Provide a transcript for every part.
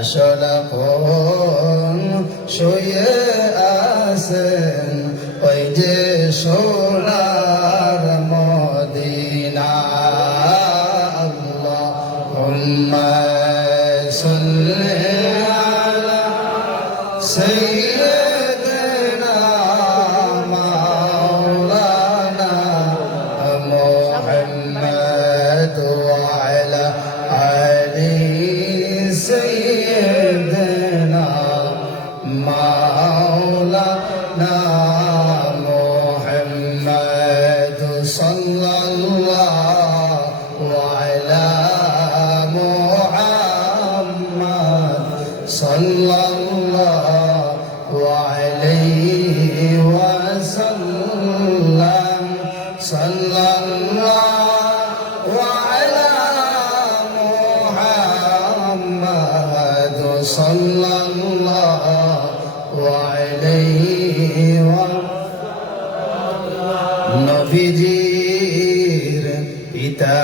আসল শুয়ে আসেন ওই যে শো Mas... নবীজির পিতা।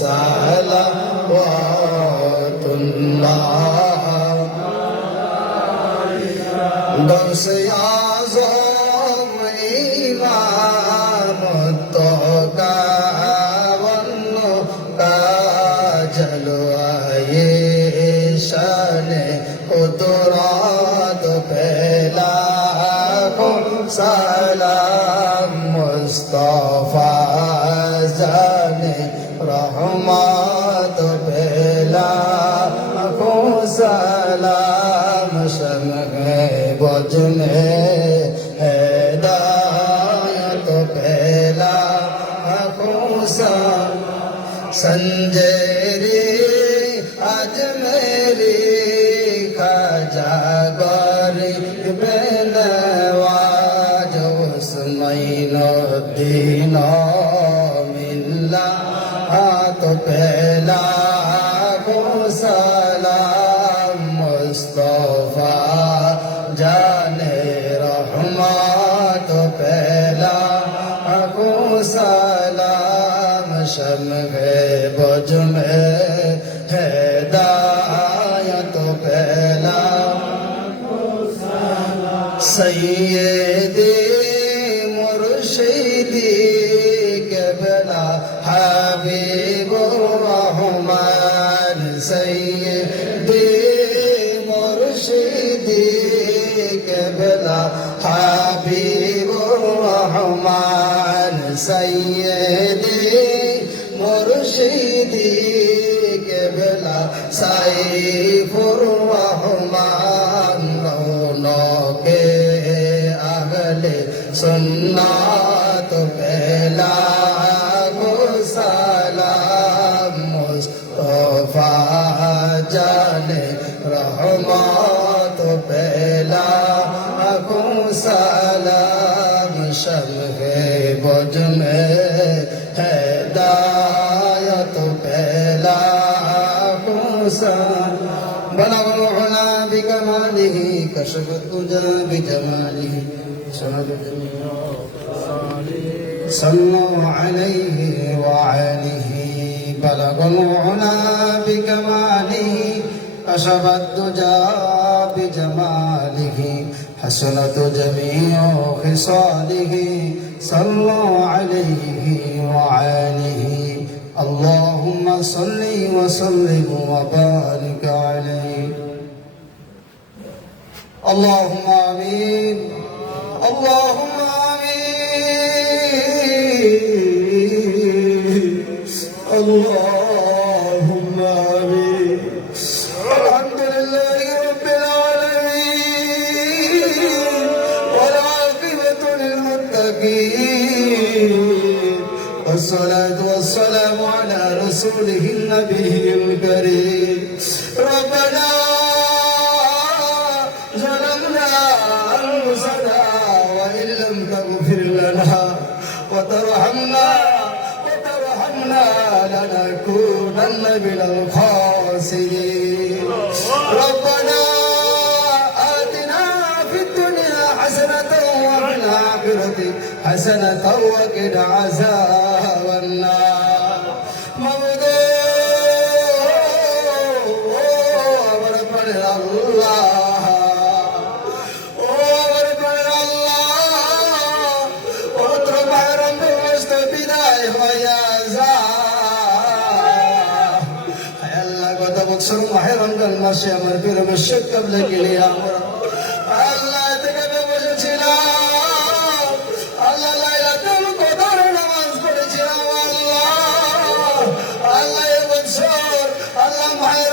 sa সাইয়ে كشف الدجى بجماله. صلوا عليه وعليه بلغ العلا بكماله كشف الدجى بجماله. حسنت جميع خصاله. صلوا عليه وعليه اللهم صل وسلم وبارك عليه. اللهم آمين. اللهم آمين. اللهم آمين. الحمد لله رب العالمين. والعاقبة للمتقين. والصلاة والسلام على رسوله النبي الكريم. وترحمنا وترحمنا لنكونن من الخاسرين. ربنا آتنا في الدنيا حسنة وفي الآخرة حسنة وقنا عذاب বছর মাহে রমজান মাসে আমার বীর মুর্শিদ কাবলে গেলে আমরা। আল্লাহ থেকে বসেছিলাম। আল্লাহ লাইলাতুল কদর নামাজ পড়েছিলাম, আল্লাহ। আল্লাহ এ বছর, আল্লাহ মাহে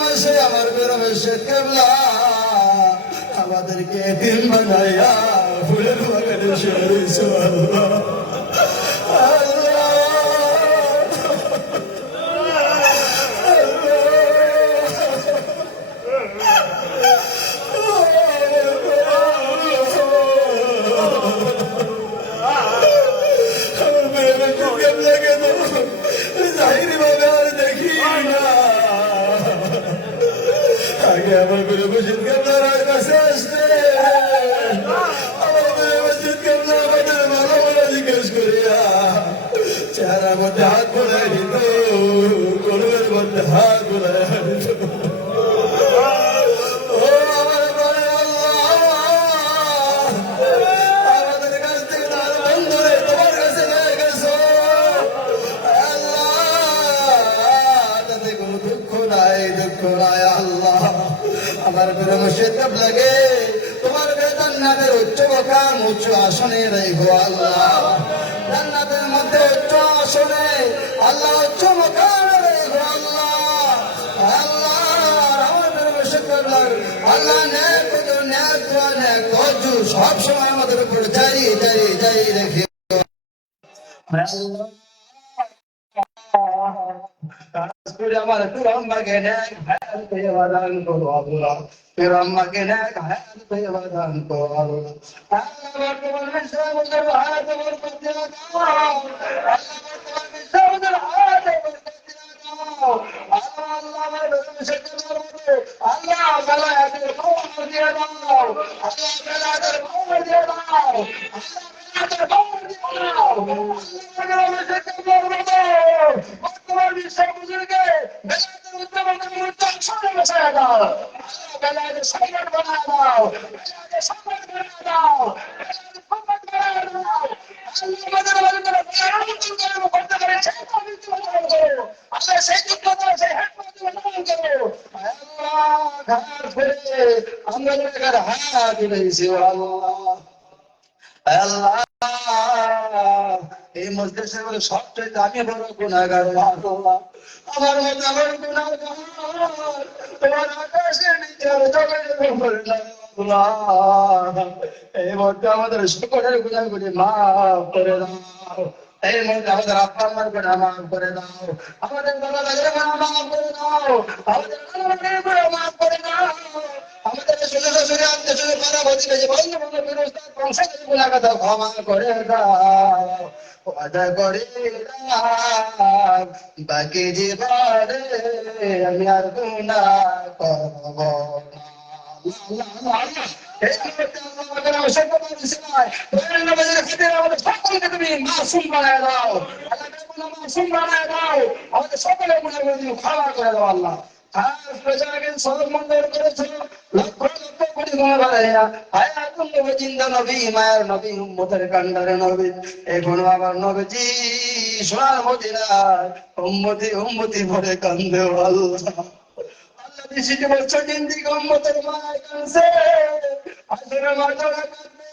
মাসে আমার বীর মুর্শিদ কাবলা। আমাদেরকে দিন বানায়া ফুলের বাগানে সরিয়েছো আল্লাহ। তাতে কোনো দুঃখ নাই দুঃখ নাই আল্লাহ আমার প্রেম সেতব লাগে তোমার বেতন নামের উচ্চ বকাম, উচ্চ আসনে রেখো আল্লাহ। আল্লাহ রেখো আল্লাহ। আল্লাহ আল্লাহ নেক দোয়া নেক সব সময় আমাদের উপর জারি জারি জারি রেখে। আমার পিরম্মাকে নেক হায়াত পেয়াদান করো আল্লাহ পিরম্মাকে নেক হায়াত পেয়াদান করো আল্লাহ আল্লাহ বর্তমান বিশ্বের হায়াত বরকত দিয়া দাও আল্লাহ বর্তমান বিশ্বের হায়াত বরকত দিয়া দাও আল্লাহ আল্লাহ আমার বিশ্বের মধ্যে আল্লাহ বেলায়েতের কবর দিয়ে দাও আল্লাহ বেলায়েতের কবর দিয়ে দাও আল্লাহ বানায় দাও সম্মান বানায় দাও ঘাট ফেরে আমরা হাত আল্লাহ এই মজলিসে বলে সবচেয়ে দামি বড় গুণাগার আমার মতো আমার গুণাগার। তোমার আকাশের নিচে আর জগতের উপরে এই মধ্যে আমাদের সকলের মাফ করে দাও। এই মধ্যে আমাদের আমার মাফ করে দাও। আমাদের বাবা গুণা মাফ করে দাও। আমাদের মাফ করে দাও। আমাদের শ্বশুর শ্বশুরে আত্মীয় শ্বশুর পাড়া প্রতিবেশী বন্ধু বান্ধব বিরোধী বংশের গুণাগত ক্ষমা করে দাও ওয়াদা করে দাও। বাকি তুমি ক্ষমা করে দাও আল্লাহ। খাস প্রজাকে মন্দির করেছ লক্ষ লক্ষ কোটি গুণ বাড়াইয়া নবী জিন্দা নবী, মায়ের নবী, উম্মতের কান্ডারে নবী। এখনও আবার নবীজি, সোনার মদিনার উম্মতি উম্মতি ভরে কান্দে আল্লাহ। আল্লাহ বছর জিন্দিগি উম্মতের মায় কানছে।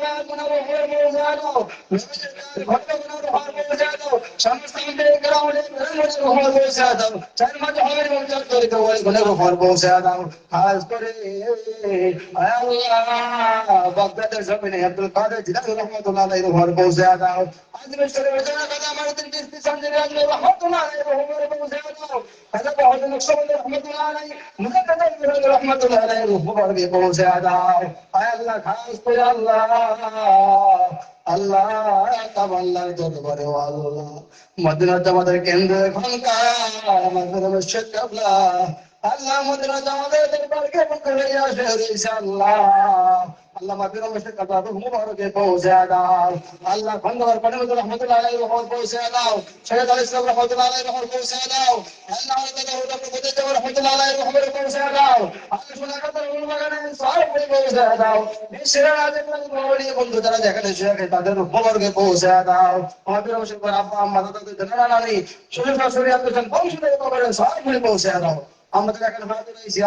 আহলে বায়াত মুনার হয়ে পৌঁছে দাও নবীজির ঘর মুনার হয়ে পৌঁছে দাও সমস্ত আমাদের গ্রাউন্ডে গ্রাউন্ডে হয়ে পৌঁছে দাও চার মাঝে হবে মঞ্জুর করে দাও ওই গুণে ঘর পৌঁছে দাও খাস করে আল্লাহ আল্লাহর আল্লাহ মদিনাতে আমাদের কেন্দ্র এখনকার আমাদের মসজিদ কাবলা আল্লাহ মদিনাতে আমাদের দরবারকে করে আসে আল্লাহ আল্লাহ আল্লাহ মাদিনা মসজিদ কাবলা তো মুবারকে পৌঁছে দাও আল্লাহ খন্দকার পানিমুদ্দিন রহমতুল্লাহ আলাইহি রহমত পৌঁছে দাও সৈয়দ আলী ইসলাম রহমতুল্লাহ আলাইহি রহমত পৌঁছে দাও আল্লাহ আমাদের দাউদ আব্দুল কদির জামান রহমতুল্লাহ আলাইহি রহমত পৌঁছে দাও আল্লাহ সুনাকাতের উলমাগানে সব পৌঁছে দাও বিশ্বের রাজে মৌলি বন্ধু যারা আমাদের অবশ্যই আব্বা আম্মা দাদা দাদা নানা শ্বশুর শাশুড়ি আত্মীয় বংশ থেকে কবরের সব পৌঁছে দাও আমাদের এখানে হাতে রয়েছে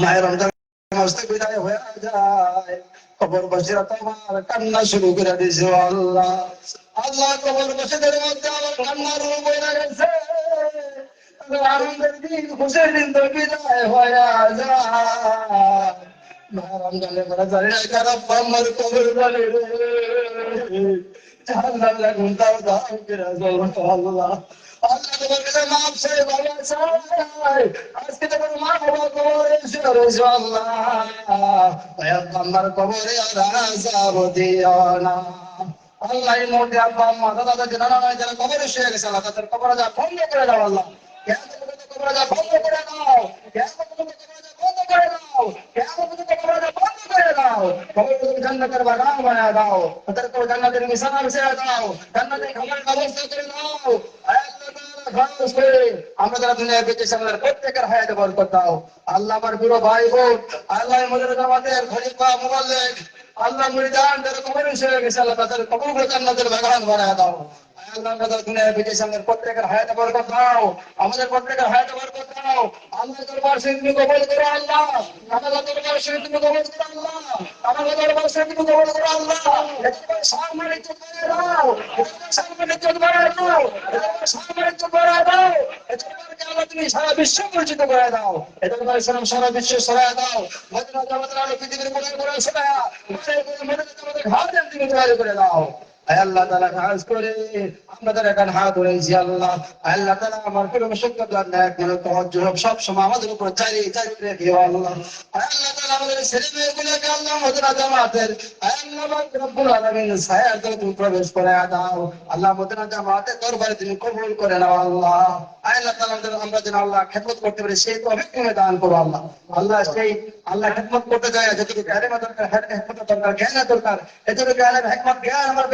আল্লাহ কবর বসিরা তোমার কান্না শুরু করে দিয়েছে আল্লাহ। আল্লাহ কবর বসিদের মধ্যে আমার কান্নার রূপ হয়ে গেছে আনন্দের দিন, খুশির দিন তো বিদায় হয়ে যায়। রমজানে বলা, জানি না কারা আমার কবর জানে রে। জাহান্নাম লাগুন তাও দাও কিরা আল্লাহ। আজকে তোমার মা বাবা কবরে আমার কবরে আর আজাব দিও না আল্লাহ মুহূর্তে আব্বা আম্মা দাদা দাদা যারা কবরে শুয়ে গেছে আল্লাহ তাদের কবরে যা বন্ধ করে দাও আল্লাহ বন্ধ করে দাও কবরে যা বন্ধ করে দাও কবরে যা বন্ধ করে দাও কবরে তুমি জান্নাতের বাগান বানায় দাও তাদের কবরে জান্নাতের মিশন আছে দাও জান্নাতের খাবার ব্যবস্থা করে দাও আমরা আল্লাহ আমার পুরো কবর হিসেবে গেছে আল্লাহ তাদের কবরগুলো জান্নাতের বাগান বানায় দাও। তুমি সারা বিশ্ব পরিচিত করে দাও। এদের সালাম সারা বিশ্ব সরায় দাও। মদিনা পৃথিবীর কোনায় কোনায় ঘাট তুমি তৈরি করে দাও। আল্লাহ প্রবেশ করে দাও আল্লাহ। মদিনা জামাতের দরবারে তুমি কবুল করে নাও আল্লাহ। আল্লাহ আমরা যেন আল্লাহ খেদমত করতে পারি, সেই তুমি দান করো আল্লাহ। আল্লাহ সেই আল্লাহ খেদমত করতে যায় জ্ঞানের দরকার জ্ঞানের দরকার জ্ঞানের হেকমত জ্ঞান আমার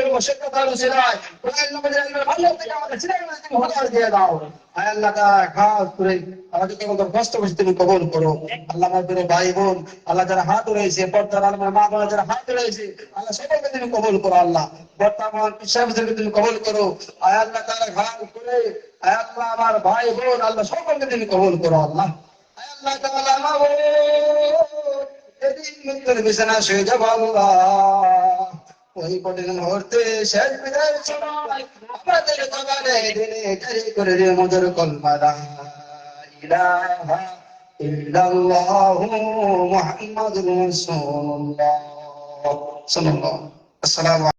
আল্লাহ আমার ভাই বোন আল্লাহ যারা হাত রয়েছে আল্লাহ সকলকে তুমি কবুল বিছানা শুয়ে যাব ওই কঠিন মুহূর্তে শেষ বিদায় সময় আমাদের করে রে মধুর ইলাহা ইল্লাল্লাহু মুহাম্মাদুর রাসূলুল্লাহ। সাল্লাল্লাহু